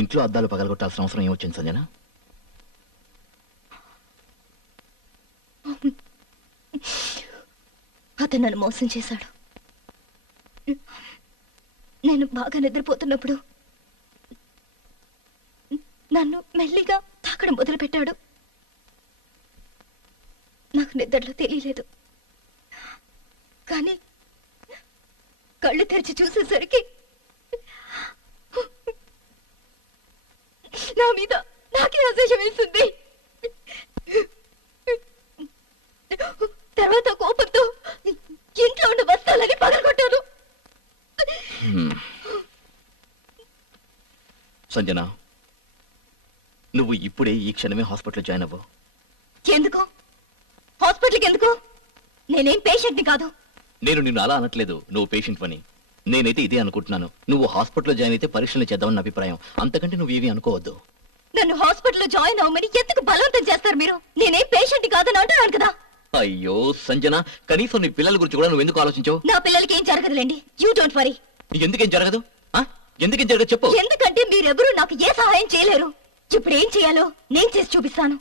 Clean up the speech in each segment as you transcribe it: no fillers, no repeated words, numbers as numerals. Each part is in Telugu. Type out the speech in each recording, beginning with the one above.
ఇంట్లో అద్దాలు పగలగొట్టాల్సిన అవసరం ఏమొచ్చింది సంజన? అతను నన్ను మోసం చేశాడు. నేను బాగా నిద్రపోతున్నప్పుడు నన్ను మెల్లిగా తాకడం మొదలుపెట్టాడు. నాకు నిద్రలో తెలియలేదు, కానీ కళ్ళు తెరిచి చూసేసరికి నా మీద నాకే అసహ్యం వేసింది. తర్వాత కోపంతో ఇంట్లో ఉన్న వస్తువులని పగలగొట్టాను. సంజన, నువ్వు ఇప్పుడే ఈ క్షణమే హాస్పిటల్ జాయిన్ అవ్వు. ఎందుకు హాస్పిటల్కి? ఎందుకు? నేనేం పేషెంట్ని కాదు. నేను నిన్ను అలా అనట్లేదు, నువ్వు పేషెంట్ అని. నేనైతే ఇదే అనుకుంటున్నాను. నువ్వు హాస్పిటల్లో జాయిన్ అయితే పరీక్షలు చేద్దామని అభిప్రాయం, అంతకంటే నువ్వు ఏమీ అనుకోవద్దు. నన్ను హాస్పిటల్లో జాయిన్ అవ్వమని ఎందుకు బలవంతం చేస్తారు మీరు? నేనేం పేషెంట్ కాదని అంటున్నాను కదా. అయ్యో సంజన, కనీసం నీ పిల్లల గురించి కూడా నువ్వు ఎందుకు ఆలోచించావు? నా పిల్లలకి ఏం జరగదులేండి, యూ డోంట్ వరీ. ఎందుకేం జరగదు? ఎందుకేం జరగదు చెప్పు. ఎందుకంటే మీరెవరూ నాకు ఏ సహాయం చేయలేరు. ఇప్పుడు ఏం చేయాలో నేను చేసి చూపిస్తాను.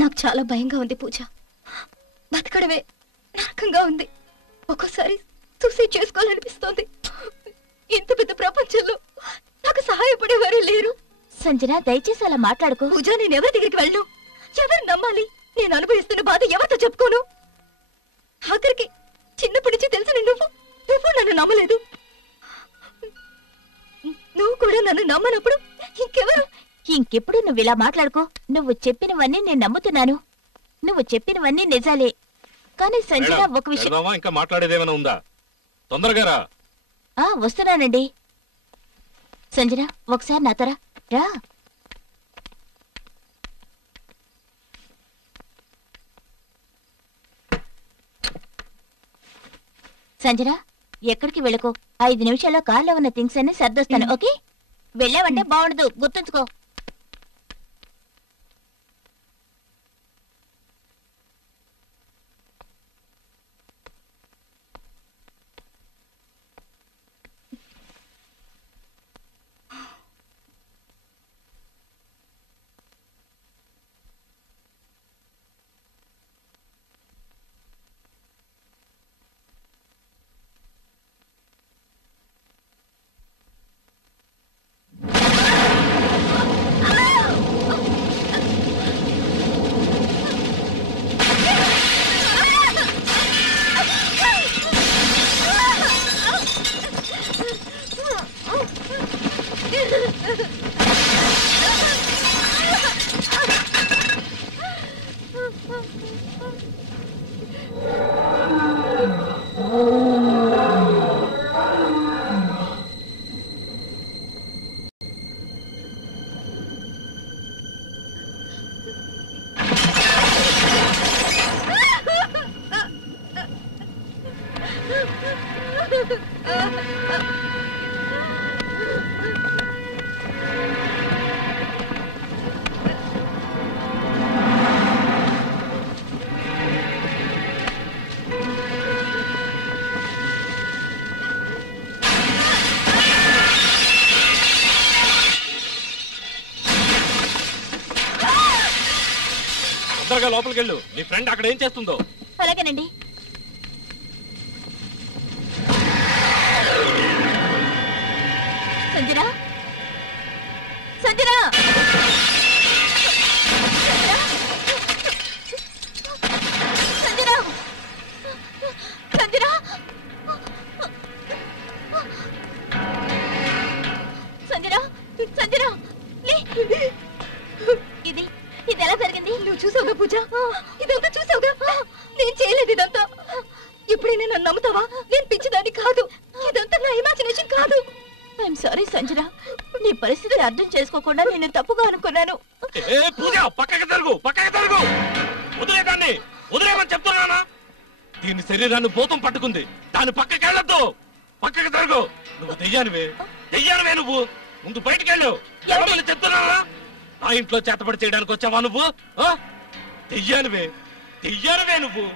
నాకు చాలా భయంగా ఉంది పూజ. బతకడమే నరకంగా ఉంది. ఒక్కోసారి సూసైడ్ చేసుకోవాలనిపిస్తోంది. ఇంత పెద్ద ప్రపంచంలో నాకు సహాయపడేవారు లేరు. సంజన, దయచేసి అలా మాట్లాడుకో. పూజ, నేను ఎవరి దగ్గరికి వెళ్ళను? ఎవరు నమ్మాలి? నేను అనుభవిస్తున్న బాధ ఎవరితో చెప్పుకోను? ఆఖరికి చిన్నప్పటి నుంచి తెలిసిన నువ్వు నన్ను నమ్మలేదు. నువ్వు కూడా నన్ను నమ్మనప్పుడు ఇంకెవరు? ఇంకెప్పుడు నువ్వు ఇలా మాట్లాడుకో. నువ్వు చెప్పినవన్నీ నేను నమ్ముతున్నాను. నువ్వు చెప్పినవన్నీ నిజాలే. కానీ సంజన, ఒక విషయం. ఇంకా మాట్లాడేదేమైనా ఉందా? తొందరగా రా. వస్తున్నానండి. సంజన, ఒకసారి నాతోరా రా. సంజన, ఎక్కడికి వెళ్ళకో. 5 నిమిషాల్లో కార్లో ఉన్న థింగ్స్ అన్ని సర్దొస్తాను. ఓకే? వెళ్ళావంటే బాగుండదు, గుర్తుంచుకో. తొందరగా లోపలికి వెళ్ళు. నీ ఫ్రెండ్ అక్కడ ఏం చేస్తుందో. అలాగేనండి. సంజన, సంజన, సంజన, సంజన, సంజన, సంజన, ఇది ఇది ఎలా జరిగింది? నువ్వు చూసావుగా పూజ? ఇదంతా చూసావుగా? నేను చేయలేదు ఇదంతా. ఎప్పుడైనా నన్ను నమ్ముతావా? నేను పిచ్చిదాన్ని కాదు. ఇదంతా నా ఇమాజినేషన్ కాదు. ఐఎమ్ సారీ సంజన, నీ పరిస్థితిని అర్థం చేసుకోకుండా నేను తప్పుగా అనుకున్నాను. పూజ పక్కకి జరుగు, పక్కకి జరుగు. వదిలేదాన్ని, వదిలేమని చెప్తున్నానా? దీని శరీరాన్ని భూతం పట్టుకుంది. దాని పక్కకి వెళ్ళొద్దు. పక్కకి జరుగు. నువ్వు దెయ్యానివే, దెయ్యానివే నువ్వు. ముందు బయటికి వెళ్ళు. ఎవరని చెప్తున్నానా? ఆ ఇంట్లో చేతపడి చేయడానికి వచ్చావా నువ్వు? దెయ్యానివే, దెయ్యానివే నువ్వు.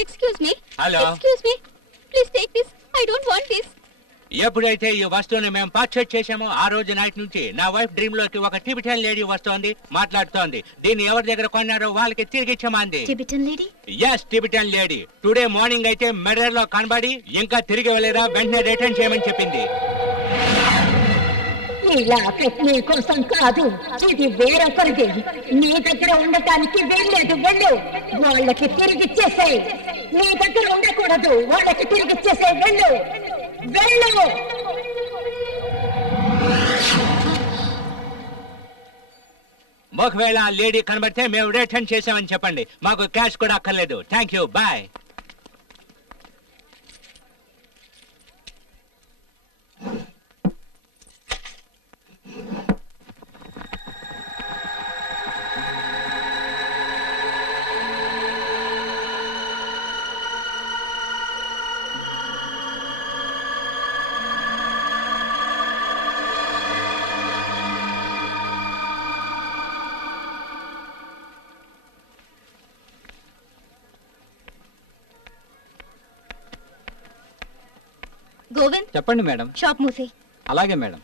Excuse me. Hello. Excuse me. Please take this. I don't want this. ఎప్పుడైతే ఈ వస్తువుని మేము పర్చేజ్ చేసామో ఆ రోజు నైట్ నుంచి నా వైఫ్ డ్రీమ్ లోకి ఒక టిబిటన్ లేడీ వస్తోంది, మాట్లాడుతోంది. దీన్ని ఎవరి దగ్గర కొన్నారో వాళ్ళకి తిరిగి ఇచ్చామంది. Tibetan lady? Yes, Tibetan lady. Today morning అయితే మెడర్ లో కనబడి ఇంకా తిరిగి వెళ్ళేదా వెంటనే రిటర్న్ చేయమని చెప్పింది. ఇలా నీ కోసం కాదు, ఇది వేరొకరిది. నీ దగ్గర ఉండటానికి వెళ్ళలేదు, వెళ్ళు. వాళ్ళకి తిరిగిచ్చేసేయ్. నీ దగ్గర ఉండకూడదు, వాళ్ళకి తిరిగిచ్చేసేయ్. వెళ్ళు, వెళ్ళు. ఒకవేళ ఆ లేడీ కనబడితే మేము రిటర్న్ చేసామని చెప్పండి. మాకు క్యాష్ కూడా అక్కర్లేదు. Thank you, bye. గోవింద్, చెప్పండి మేడం. షాప్ మూసే. అలాగే మేడం.